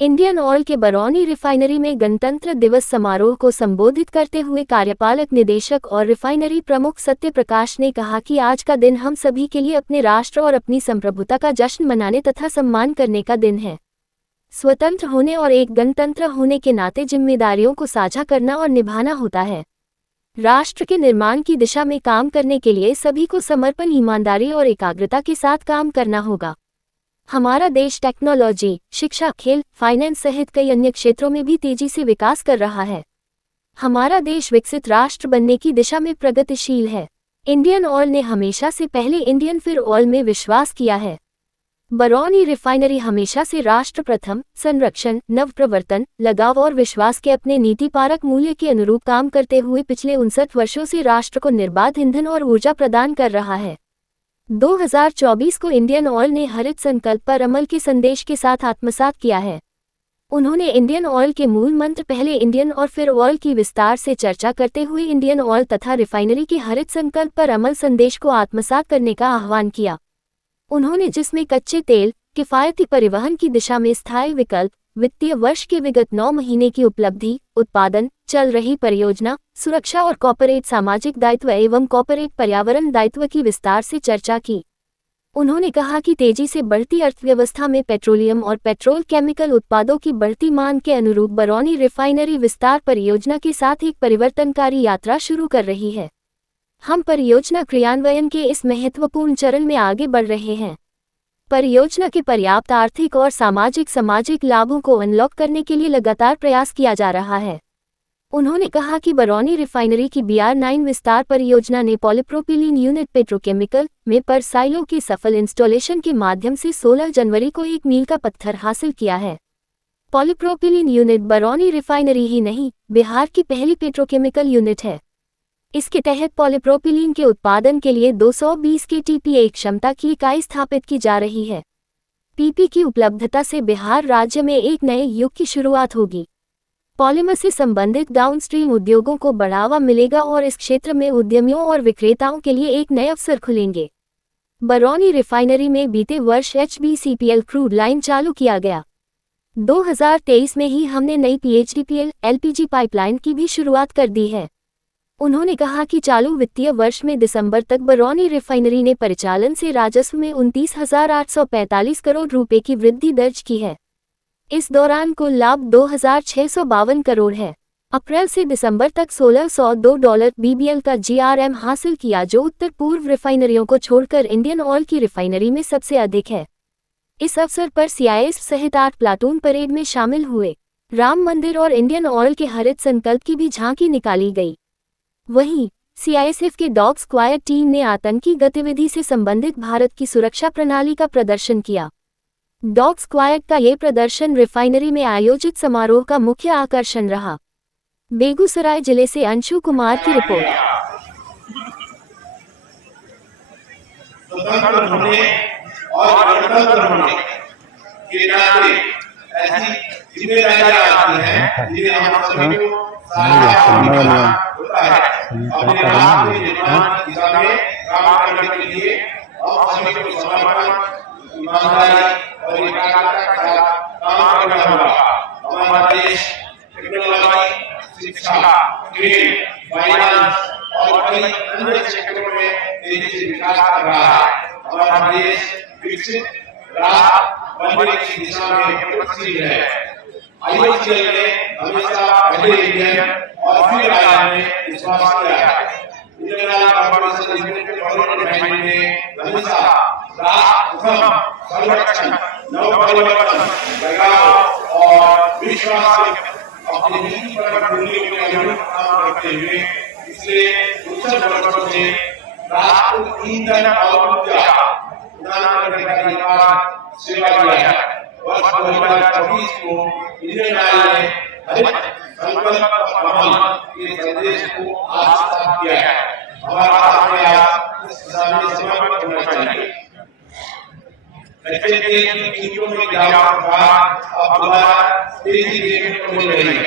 Indian oil के Barauni refinery में गणतंत्र दिवस समारोह को संबोधित करते हुए कार्यपालक निदेशक और रिफाइनरी प्रमुख सत्य प्रकाश ने कहा कि आज का दिन हम सभी के लिए अपने राष्ट्र और अपनी संप्रभुता का जश्न मनाने तथा सम्मान करने का दिन है। स्वतंत्र होने और एक गणतंत्र होने के नाते जिम्मेदारियों को साझा करना और निभाना होता है। राष्ट्र के निर्माण की दिशा में काम करने के लिए सभी को समर्पण, ईमानदारी और एकाग्रता के साथ काम करना होगा। हमारा देश टेक्नोलॉजी, शिक्षा, खेल, फाइनेंस सहित कई अन्य क्षेत्रों में भी तेजी से विकास कर रहा है। हमारा देश विकसित राष्ट्र बनने की दिशा में प्रगतिशील है। इंडियन ऑयल ने हमेशा से पहले इंडियन फिर ऑयल में विश्वास किया है। बरौनी रिफाइनरी हमेशा से राष्ट्र प्रथम, संरक्षण, नवप्रवर्तन, लगाव और विश्वास के अपने नीतिपारक मूल्य के अनुरूप काम करते हुए पिछले 59 वर्षों से राष्ट्र को निर्बाध ईंधन और ऊर्जा प्रदान कर रहा है। 2024 को इंडियन ऑयल ने हरित संकल्प पर अमल के संदेश के साथ आत्मसात किया है। उन्होंने इंडियन ऑयल के मूल मंत्र पहले इंडियन और फिर ऑयल की विस्तार से चर्चा करते हुए इंडियन ऑयल तथा रिफाइनरी के हरित संकल्प पर अमल संदेश को आत्मसात करने का आह्वान किया। उन्होंने जिसमें कच्चे तेल, किफायती परिवहन की दिशा में स्थायी विकल्प, वित्तीय वर्ष के विगत 9 महीने की उपलब्धि, उत्पादन, चल रही परियोजना, सुरक्षा और कॉर्पोरेट सामाजिक दायित्व एवं कॉर्पोरेट पर्यावरण दायित्व की विस्तार से चर्चा की। उन्होंने कहा कि तेजी से बढ़ती अर्थव्यवस्था में पेट्रोलियम और पेट्रोल केमिकल उत्पादों की बढ़ती मांग के अनुरूप बरौनी रिफाइनरी विस्तार परियोजना के साथ एक परिवर्तनकारी यात्रा शुरू कर रही है। हम परियोजना क्रियान्वयन के इस महत्वपूर्ण चरण में आगे बढ़ रहे हैं। परियोजना के पर्याप्त आर्थिक और सामाजिक लाभों को अनलॉक करने के लिए लगातार प्रयास किया जा रहा है। उन्होंने कहा कि बरौनी रिफाइनरी की BR9 विस्तार परियोजना ने पॉलीप्रोपिलीन यूनिट पेट्रोकेमिकल में पर साइलो के सफल इंस्टॉलेशन के माध्यम से 16 जनवरी को एक मील का पत्थर हासिल किया है। पॉलीप्रोपिलीन यूनिट बरौनी रिफाइनरी ही नहीं, बिहार की पहली पेट्रोकेमिकल यूनिट है। इसके तहत पॉलीप्रोपिलीन के उत्पादन के लिए 220 KTPA क्षमता की इकाई स्थापित की जा रही है। PP की उपलब्धता से बिहार राज्य में एक नए युग की शुरुआत होगी। पॉलीमर से संबंधित डाउनस्ट्रीम उद्योगों को बढ़ावा मिलेगा और इस क्षेत्र में उद्यमियों और विक्रेताओं के लिए एक नए अवसर खुलेंगे। बरौनी रिफाइनरी में बीते वर्ष HBCPL क्रूड लाइन चालू किया गया। 2023 में ही हमने नई PHDPL LPG पाइपलाइन की भी शुरुआत कर दी है। उन्होंने कहा कि चालू वित्तीय वर्ष में दिसंबर तक बरौनी रिफाइनरी ने परिचालन से राजस्व में 29,845 करोड़ रुपए की वृद्धि दर्ज की है। इस दौरान कुल लाभ 2,652 करोड़ है। अप्रैल से दिसंबर तक $1,602 BBL का GRM हासिल किया, जो उत्तर पूर्व रिफाइनरियों को छोड़कर इंडियन ऑयल की रिफाइनरी में सबसे अधिक है। इस अवसर पर CISF सहित 8 प्लाटून परेड में शामिल हुए। राम मंदिर और इंडियन ऑयल के हरित संकल्प की भी झांकी निकाली गई। वहीं CISF के डॉग स्क्वाड टीम ने आतंकी गतिविधि से संबंधित भारत की सुरक्षा प्रणाली का प्रदर्शन किया। डॉग स्क्वाड का ये प्रदर्शन रिफाइनरी में आयोजित समारोह का मुख्य आकर्षण रहा। बेगूसराय जिले से अंशु कुमार की रिपोर्ट। स्वतंत्र होने और गणतंत्र होने के नाते ऐसी जिम्मेदारियां आती हैं जिन्हें हम सभी को साझा करना होता है। अपने राष्ट्र के निर्माण की दिशा में काम करने के लिए हम सभी को समर्पण, ईमानदारी और एकाग्रता के साथ काम करना होगा। हमारा देश टेक्नोलॉजी, शिक्षा, खेल, फाइनेंस और कई अन्य क्षेत्रों में तेजी से विकास कर रहा है। हमारा देश विकसित राष्ट्र बनने की दिशा में प्रगतिशील है। IOCL ने हमेशा पहले इंडियन और फिर ऑयल में विश्वास किया है। इंडियन ऑयल कॉर्पोरेशन लिमिटेड के बरौनी रिफाइनरी ने हमेशा राष्ट्र प्रथम, संरक्षण, नवप्रवर्तन, लगाव और विश्वास के अपने नीतिपरक मूल्यों के अनुरूप काम करते हुए पिछले 59 वर्षों से राष्ट्र को ईंधन और ऊर्जा प्रदान करने का निर्बाध सेवा किया है। वर्ष 2024 को इंडियन ऑयल ने हरित संकल्प अमल के संदेश को आत्मसात किया है। हमारा प्रयास इस दिशा में समर्पित होना चाहिए। कच्चे तेल की कीमतों में गिरावट के बाद अब दोबारा तेजी देखने को मिल रही है।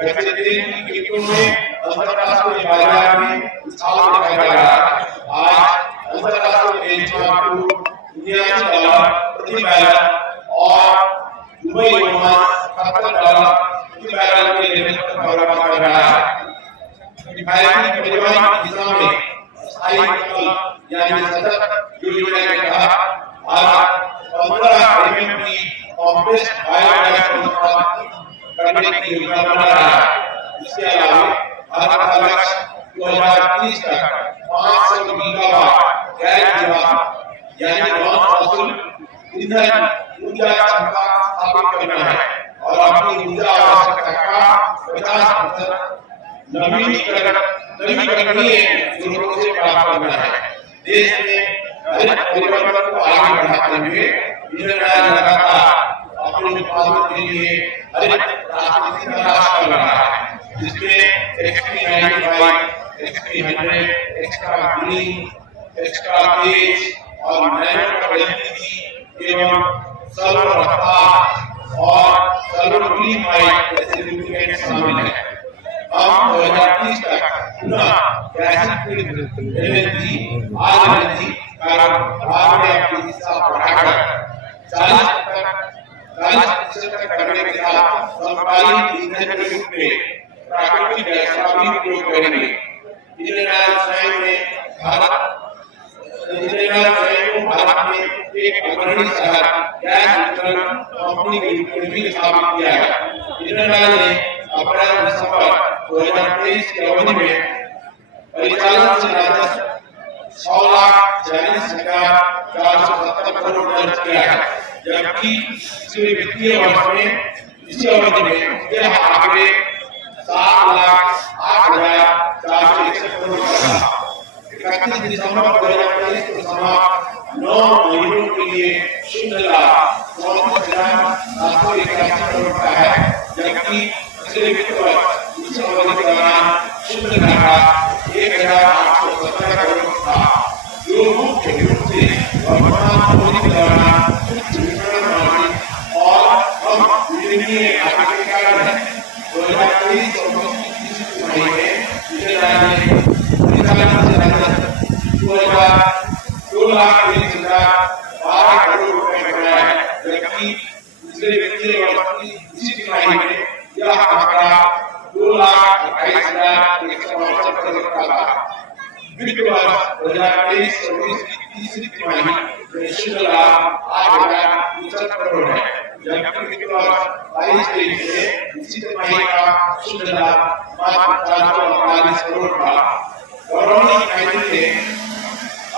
कच्चे तेल की कीमतों में अंतर्राष्ट्रीय बाजार में उछाल देखा जा रहा है। आज अंतर्राष्ट्रीय बेंचमार्क $89 प्रति बैरल और दुबई ओमान गैस उत्पादन करने की योजना बना रहा है। इसके अलावा भारत का लक्ष्य 2030 तक 500 गीगावाट गैर जीवाश्म यानी नॉन फॉसिल ईंधन ऊर्जा क्षमता स्थापित करना है और अपनी ऊर्जा आवश्यकता का 50% नवीकरणीय स्रोतों से प्राप्त करना है। देश में हरित परिवर्तन को आगे बढ़ाते हुए लगातार अपने उत्पादन के लिए हरित राष्ट्रीय तलाश कर रहा है, जिसमें XP95, XP100, extra green, extra तेज और नैनो एलपीजी एवं सर्व रफ्तार और सर्व ग्रीन पाइप जैसे लुब्रिकेंट शामिल है। हम 2030 तक पुनः गैसीय एलएनजी, आरएनजी का भाग में अपनी हिस्सा बढ़ाकर 40% तक करने के साथ समकालीन ईंधन के रूप में प्राकृतिक गैस का भी उपयोग करेंगे। भारत में एक अग्रणी शहर गैस वितरण कंपनी के रूप में भी स्थापित किया है। इंडियन ने अप्रैल दिसंबर 2023 की अवधि में परिचालन से राजस्व 6,40,470 करोड़ दर्ज किया है, जबकि पिछले वित्तीय वर्ष में इसी अवधि में यह आंकड़े 7,08,461 करोड़ था। 31 दिसंबर 2023 को समाप्त 9 महीनों के लिए 0,34,781 करोड़ का है, जबकि पिछले वित्त वर्ष इसी अवधि के दौरान शुद्ध घाटा 1,817 करोड़ था, जो मुख्य रूप से वर्तमान अवधि के दौरान उच्च वितरण मार्जिन और कम विनिमय घाटे के कारण है। 2023-24 तिमाही में परिचालन से राजस्व 2,20,12 करोड़ रुपए बनाया है, जबकि पिछले वित्तीय वर्ष की इसी तिमाही में यह आंकड़ा 2,28,162 करोड़ का था। वित्त वर्ष 2023-24 की तीसरी तिमाही में शुद्ध लाभ 8,069 करोड़ है, जबकि वित्त वर्ष 22-23 में इसी तिमाही का शुद्ध लाभ मात्र 448 करोड़ था। कोरोना काल के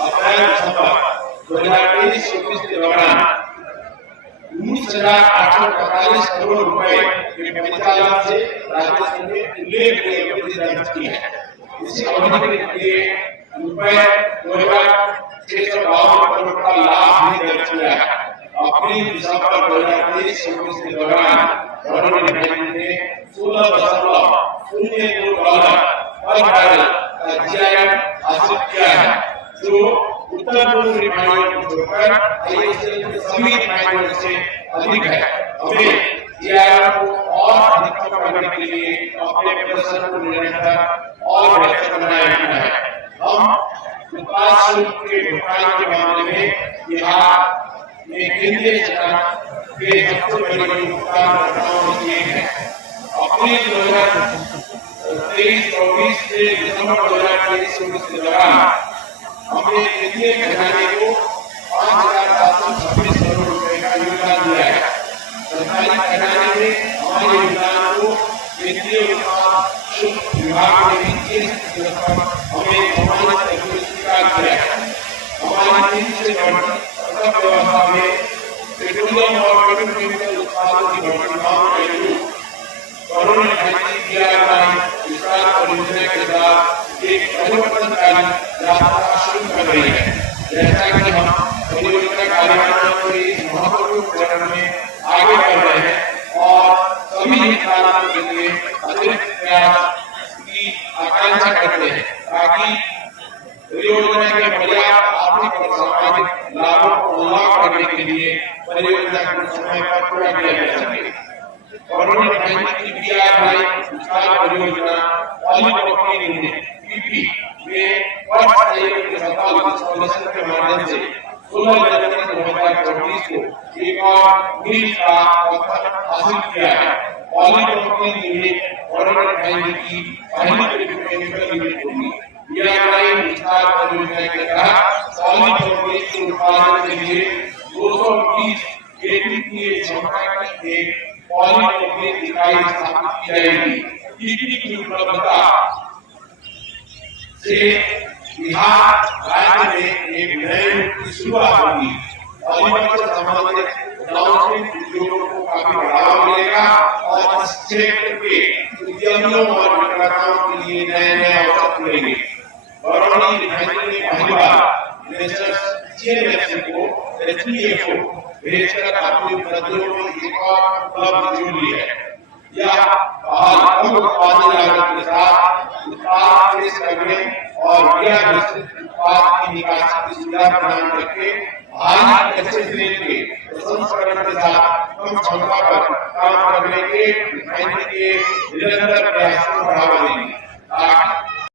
अप्रैल दिसंबर 2023-24 के दौरान 19,845 करोड़ रुपए के परिचालन से राजस्व में उल्लेखनीय वृद्धि दर्ज की है। इसी अवधि के लिए रुपए 2,652 करोड़ का लाभ भी दर्ज किया है। अप्रैल दिसंबर 2023-24 के दौरान कोरोना काल ने $16.02 पर बैरल का जीआईएम हासिल किया है, जो उत्तर पूर्व रिफाइनरी को छोड़कर आईओसीएल के सभी रिफाइनरी से अधिक है। हमें जीआईएम को और अधिकतम करने के लिए अपने प्रदर्शन को निरंतर और बेहतर बनाए रखना है। हम उत्पाद शुल्क के भुगतान के मामले में बिहार में केंद्रीय सरकार के सबसे बड़ी भुगतानकर्ताओं में से एक है। अप्रैल 2023-24 से दिसंबर 2023-24 के दौरान हमने केंद्रीय खजाने को 5,726 करोड़ रुपए का योगदान दिया है। सरकारी खजाने में हमारे योगदान को केंद्रीय उत्पाद शुल्क विभाग ने भी हमें सम्मानित करके स्वीकार किया है। हमारी 3 से बढ़ती सतत व्यवस्था में पेट्रोलियम और पेट्रोकेमिकल उत्पादों की बढ़ती मांग के अनुरूप कोरोना काल की विशाल परियोजना के साथ एक परिवर्तनकारी यात्रा शुरू कर रही है। जैसा कि हम परियोजना कार्यान्वयन के इस महत्वपूर्ण चरण में आगे बढ़ रहे हैं और सभी हितधारकों के लिए अतिरिक्त प्रयास की आकांक्षा करते हैं, ताकि परियोजना के पर्याप्त आर्थिक और सामाजिक लाभों को अनलॉक करने के लिए परियोजना को समय पर पूरा किया जा सके। कोरोना काल की बीआरआई विशाल परियोजना पॉलीप्रोपिलीन पीपी में वर्ष सहयोग के सफल इंस्टॉलेशन के माध्यम से 16 जनवरी 2024 को एक और मील का अवसर हासिल किया है। पॉलीप्रोपिलीन यूनिट कोरोना काल की पहली पेट्रोकेमिकल यूनिट होगी। बीआरआई विशाल परियोजना के तहत पॉलीप्रोपिलीन के उत्पादन के लिए 220 केटीपीए क्षमता की एक पॉलीटेक्निक इकाई स्थापित की जाएगी। ईडी की उपलब्धता से बिहार राज्य में एक नए युग की शुरुआत होगी। पॉलीमर से संबंधित डाउनस्ट्रीम उद्योगों को काफी बढ़ावा मिलेगा और इस क्षेत्र के उद्यमियों और विक्रेताओं के लिए नए नए अवसर खुलेंगे। बरौनी रिफाइनरी ने पहली बार सीएमएफसी को एचपीएफओ भेजकर अपनी उपलब्धियों में एक और उपलब्धि जोड़ी है। यह कम उत्पादन लागत के साथ उत्पाद पेश करने और बिना उत्पाद की निकासी की सुविधा प्रदान करके भारी एक्सेस रेट के प्रसंस्करण के साथ कम क्षमता पर काम करने के रिफाइनरी के निरंतर प्रयासों को बढ़ावा